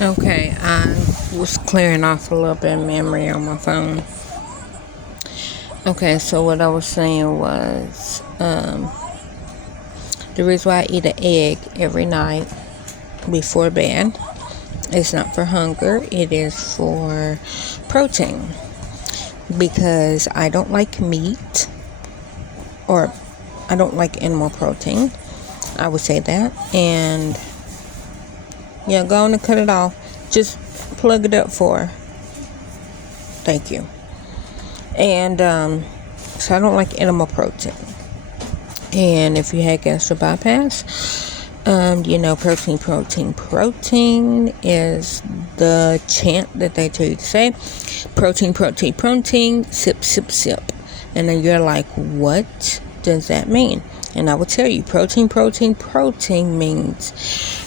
Okay, I was clearing off a little bit of memory on my phone. Okay, so what I was saying was the reason why I eat an egg every night before bed is not for hunger, it is for protein. Because I don't like meat, or I don't like animal protein. I would say that. And yeah, go on and cut it off. Just plug it up for her. Thank you. And so I don't like animal protein. And if you had gastric bypass, protein is the chant that they tell you to say. Protein, sip, sip, sip. And then you're like, what does that mean? And I will tell you, protein means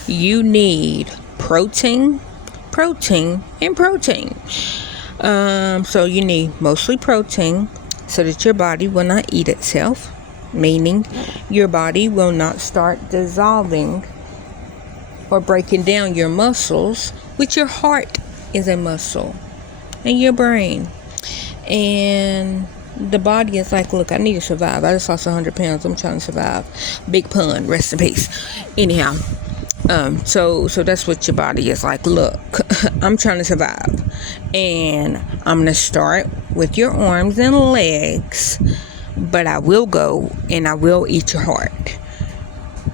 you need protein, and protein. So you need mostly protein so that your body will not eat itself, meaning your body will not start dissolving or breaking down your muscles, which your heart is a muscle, and your brain. And the body is like, look, I need to survive. I just lost 100 pounds. I'm trying to survive. Big pun. Rest in peace. Anyhow, so that's what your body is like. Look, I'm trying to survive, and I'm gonna start with your arms and legs, but I will go and I will eat your heart.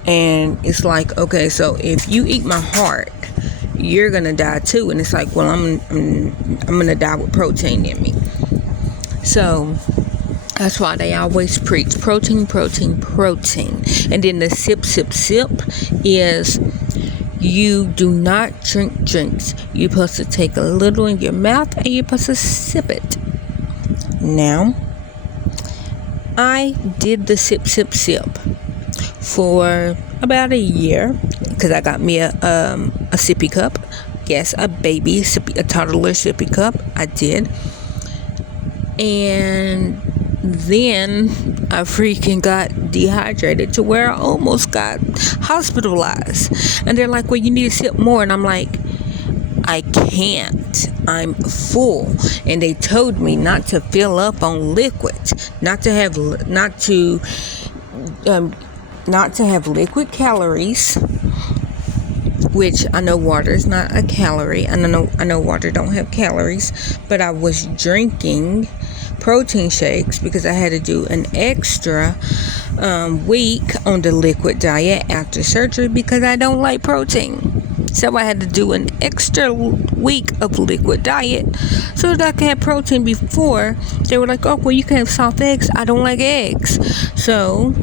And it's like, okay, so if you eat my heart, you're gonna die too. And it's like, well, I'm gonna die with protein in me. So that's why they always preach protein. And then the sip is you do not drink drinks. You're supposed to take a little in your mouth and you're supposed to sip it. Now, I did the sip for about a year because I got me a sippy cup. Yes, a toddler sippy cup. I did. And then I freaking got dehydrated to where I almost got hospitalized. And they're like, well, you need to sip more. And I'm like, I can't. I'm full. And they told me not to fill up on liquids, not to have liquid calories, which I know water is not a calorie. I know water don't have calories, but I was drinking protein shakes because I had to do an extra week on the liquid diet after surgery because I don't like protein. So I had to do an extra week of liquid diet so that I could have protein before. They were like, oh, well, you can have soft eggs. I don't like eggs. So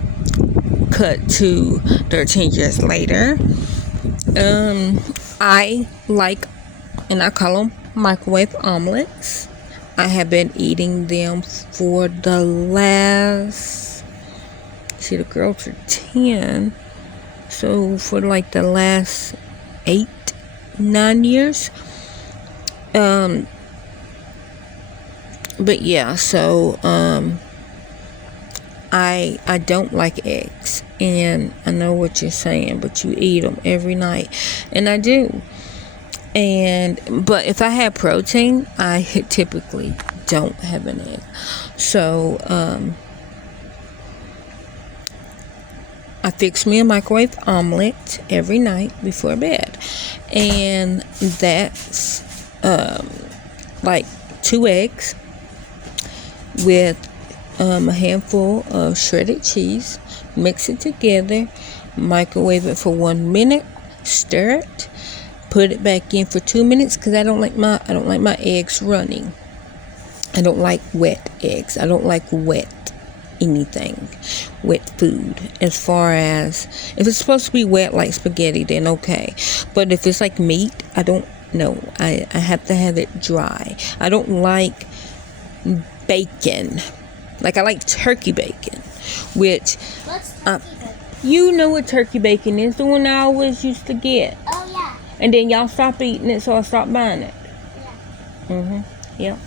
cut to 13 years later, I like, and I call them microwave omelets. I have been eating them for the last, the girls are 10, so for like the last 8-9 years. But yeah, so I don't like eggs, and I know what you're saying, but you eat them every night, and I do. But if I have protein, I typically don't have an egg. So I fix me a microwave omelet every night before bed, and that's like 2 eggs with a handful of shredded cheese. Mix it together, microwave it for 1 minute, stir it, put it back in for 2 minutes because I don't like my eggs running. I don't like wet eggs. I don't like wet anything, wet food. As far as if it's supposed to be wet like spaghetti, then okay. But if it's like meat, I don't know. I have to have it dry. I don't like bacon. Like I like turkey bacon, which you know what turkey bacon is, the one I always used to get. Oh yeah. And then y'all stopped eating it, so I stopped buying it. Yeah. Yep.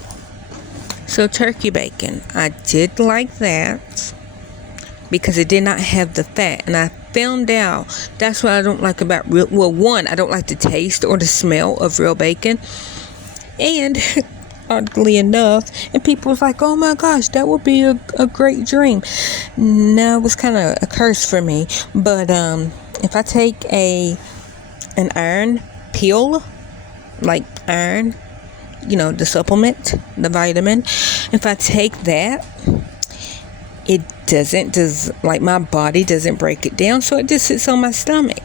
So turkey bacon, I did like that. because it did not have the fat. And I found out that's what I don't like about real, well, one, I don't like the taste or the smell of real bacon. And oddly enough, and people was like, oh my gosh, that would be a great dream. No, it was kind of a curse for me. But if I take an iron pill, like iron, the supplement, the vitamin, if I take that, it like my body doesn't break it down, so it just sits on my stomach.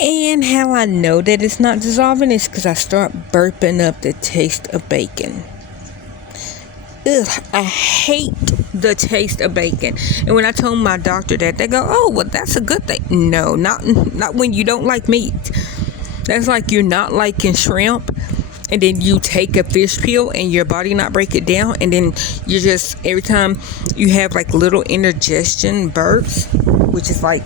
And how I know that it's not dissolving is because I start burping up the taste of bacon. Ugh, I hate the taste of bacon. And when I told my doctor that, they go, oh, well, that's a good thing. No, not when you don't like meat. That's like you're not liking shrimp, and then you take a fish pill and your body not break it down, and then you just, every time you have like little indigestion burps, which is like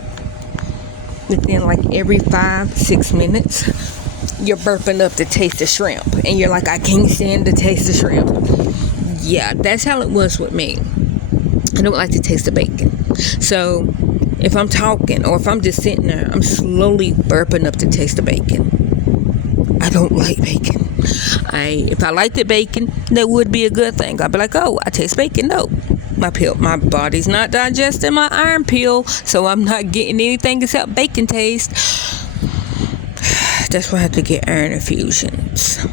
within like every 5-6 minutes, you're burping up the taste of shrimp, and you're like, I can't stand the taste of shrimp. Yeah, that's how it was with me. I don't like the taste of bacon. So if I'm talking or if I'm just sitting there, I'm slowly burping up the taste of bacon. I don't like bacon. If I liked the bacon, that would be a good thing. I'd be like, oh, I taste bacon. No, my body's not digesting my iron pill, so I'm not getting anything except bacon taste. That's why I have to get iron infusions.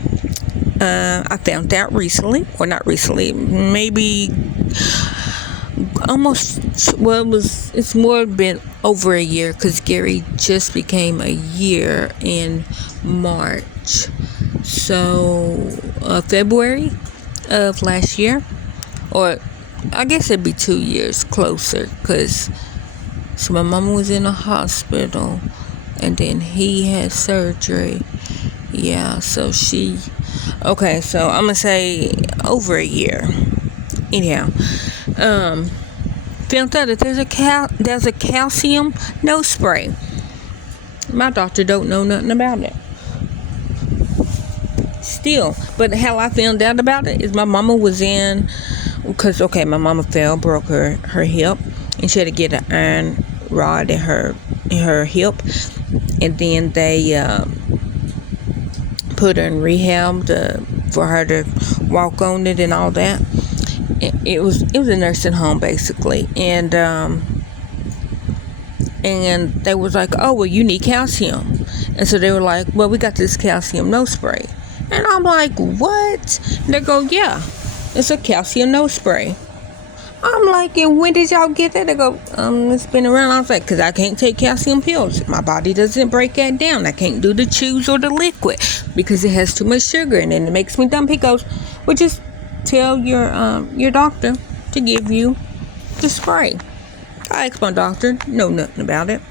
I found out recently, or not recently, maybe almost, well, it's more been over a year, because Gary just became a year in March. So February of last year, or I guess it'd be 2 years closer, because my mama was in a hospital and then he had surgery. Yeah, so I'm gonna say over a year. Anyhow, found out that there's a calcium nose spray. My doctor don't know nothing about it still. But how I found out about it is my mama was in, because my mama fell, broke her hip, and she had to get an iron rod in her hip, and then they put her in rehab for her to walk on it and all that. It was a nursing home basically, and they was like, oh, well, you need calcium. And so they were like, well, we got this calcium nose spray. And I'm like, what? And they go, yeah, it's a calcium nose spray. I'm like, and when did y'all get that? They go, it's been around. I was like, because I can't take calcium pills. My body doesn't break that down. I can't do the chews or the liquid because it has too much sugar and then it makes me dumb. He goes, well, just tell your doctor to give you the spray. I asked my doctor, know nothing about it.